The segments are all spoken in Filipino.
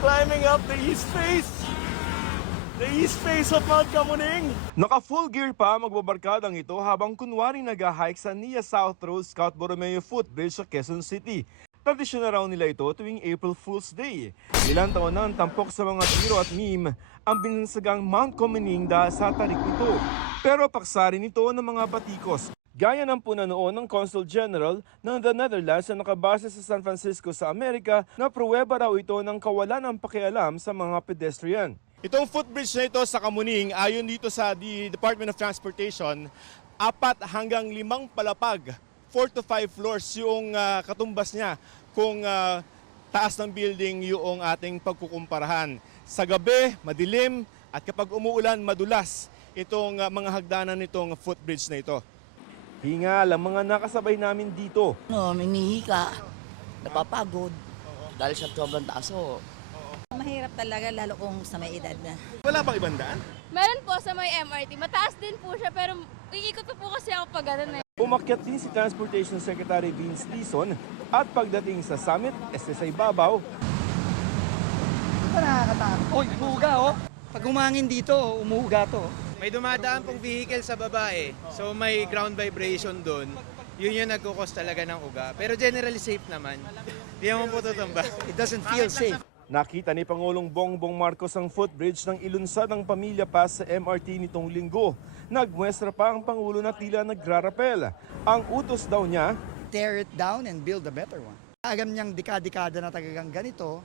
climbing up the east face. The east face of Mount Kamuning. Naka-full gear pa magbabarkadang ito habang kunwaring nag-hike sa Nia South Road Scout Borromeo Footbridge sa Quezon City. Tradisyon raw nila ito tuwing April Fool's Day. Ilang taon na ang tampok sa mga tiro at meme ang binansagang Mount Kamuning dahil sa tarik nito. Pero paksa rin ito ng mga batikos. Gaya ng puna noon ng Consul General ng the Netherlands na nakabase sa San Francisco sa Amerika na pruweba raw ito ng kawalan ng pakialam sa mga pedestrian. Itong footbridge na ito sa Kamuning, ayon dito sa Department of Transportation, 4 hanggang 5 palapag, 4 to 5 floors yung katumbas niya kung taas ng building yung ating pagkukumparahan. Sa gabi, madilim at kapag umuulan, madulas itong mga hagdanan nitong footbridge na ito. Hingal ang mga nakasabay namin dito. Minihika, napapagod dahil sa sobrang taas. Mahirap talaga lalo kung sa may edad na. Wala bang ibang daan? Meron po sa may MRT. Mataas din po siya pero iikot po kasi ako pag gano'n eh. Umakyat din si Transportation Secretary Vince Dizon at pagdating sa summit, sa ibabaw. Ito nakakatakot. Uy, umuuga oh. Pag umangin dito, umuuga to. May dumadaan pong vehicle sa baba eh. So may ground vibration doon. Yun yung nagkukos talaga ng uga. Pero generally safe naman. Hindi naman po tutumba. It doesn't feel safe. Nakita ni Pangulong Bongbong Marcos ang footbridge ng ilunsad ng Pamilya Pass sa MRT nitong linggo. Nagmuestra pa ang Pangulo na tila nagrarapel. Ang utos daw niya, Tear it down and build a better one. Agam niyang dekada na talagang ganito,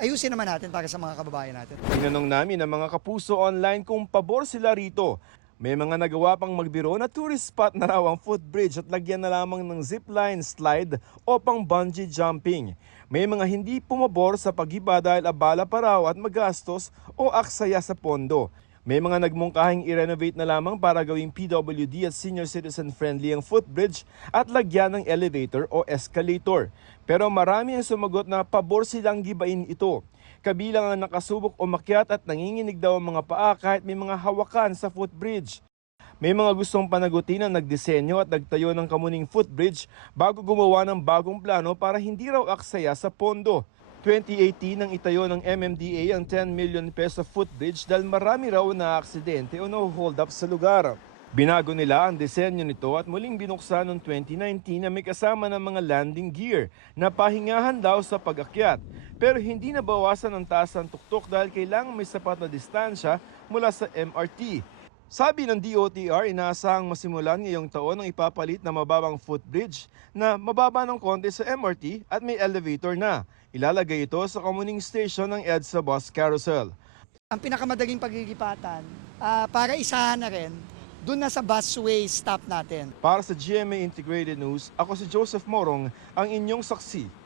ayusin naman natin para sa mga kababayan natin. tinanong namin ang mga kapuso online kung pabor sila rito. May mga nagawa pang magbiro na tourist spot na raw ang footbridge at lagyan na lamang ng zipline, slide o pang bungee jumping. May mga hindi pumabor sa pag-iba dahil abala pa raw at magastos o aksaya sa pondo. May mga nagmungkahing i-renovate na lamang para gawing PWD at senior citizen friendly ang footbridge at lagyan ng elevator o escalator. Pero marami ang sumagot na pabor silang gibain ito. Kabilang ang nakasubok umakyat at nanginginig daw ang mga paa kahit may mga hawakan sa footbridge. May mga gustong panagutin na nagdisenyo at nagtayo ng Kamuning Footbridge bago gumawa ng bagong plano para hindi raw aksaya sa pondo. 2018 nang itayo ng MMDA ang 10 million peso footbridge dahil marami raw na aksidente o na-hold up sa lugar. Binago nila ang disenyo nito at muling binuksan noong 2019 na may kasama ng mga landing gear na pahingahan daw sa pag-akyat. Pero hindi nabawasan ang taas ng tuktok dahil kailangan may sapat na distansya mula sa MRT. Sabi ng DOTR, inaasahang masimulan ngayong taon ang ipapalit na mababang footbridge na mababa ng konti sa MRT at may elevator na. Ilalagay ito sa Kamuning Station ng EDSA Bus Carousel. Ang pinakamadaling pagigipatan, para isahan na rin, doon na sa busway stop natin. Para sa GMA Integrated News, ako si Joseph Morong, ang inyong saksi.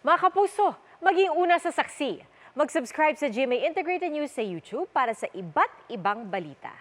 Mga kapuso, maging una sa saksi. Mag-subscribe sa GMA Integrated News sa YouTube para sa iba't ibang balita.